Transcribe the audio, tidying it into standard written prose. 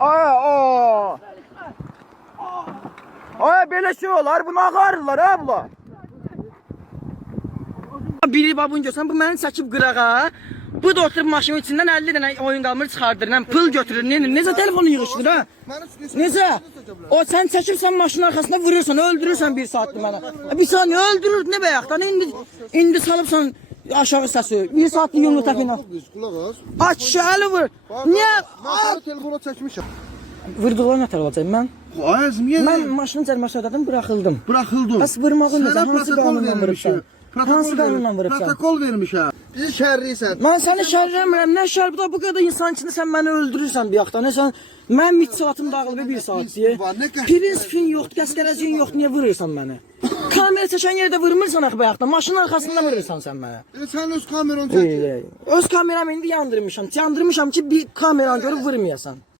Ay, ay belə şey olar, bunu ağarırlar ha bunlar. Biri babun görsən, bu məni çəkib qırağa. Bu da oturub maşının içindən 50 dənə oyun qalmır çıxardır. Pul götürür. Necə telefonu yığışdır ha? Necə? O sən çəkirsən maşının arxasında vurursan, öldürürsən bir saatdir mənə. Bir saniyə öldürür, nə bəyəxdən? İndi salıbsan aşağı səsi. Bir saatdir yumurta ilə. Aç şəli vur. Niyə? Mən telefona çəkmişəm. Vurduqlar nə tər olacaq mən? Ayazım, niyə? Mən maşının cəriməsi ödədim, buraxıldım. Buraxıldım. Bəs vurmağın necə? Sənə Hansı qanunla vurubsan? Hansı qanunla vurubsan? Protokol vermişəm. Bizi şərriysən. Mən səni şərrləmirəm. Nə şər? Bu qədər insan içində sən məni öldürürsən bir yaxdan. Sən mənim saatım dağılıb bir saatdir. Prinsipin yoxdur, qəsqərəciyin yoxdur. Niyə vurursan məni? Kamera çəkən yerdə vurmursan axı bayaqdan. Maşının arxasında vurursan sən mənə. Sən öz kameranı çək. Öz kameramı indi yandırmışam. Yandırmışam ki bir kameranı görüb vurmayasan.